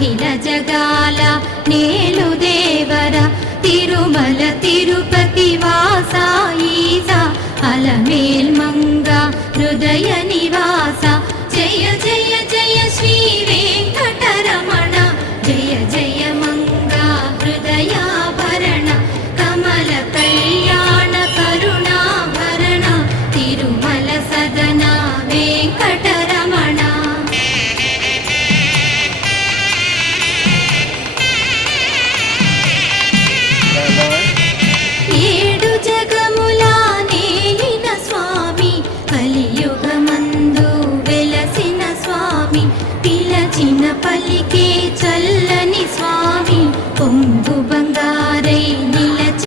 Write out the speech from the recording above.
అఖిల జగాల నేలు దేవర తిరుమల తిరుపతి వాస ఈస అలమేల్ మంగ హృదయ నివాస జయ జయ జయ శ్రీ వెంకటరమణ జయ జయ మంగ హృదయాభరణ కమల కళ్యాణ కరుణాభరణ తిరుమల సదన వెంకటరమణ. ఏడు జగముల నేలిన స్వామి కలియుగమందు వెలసిన స్వామి పిలచిన పలికే చల్లని స్వామి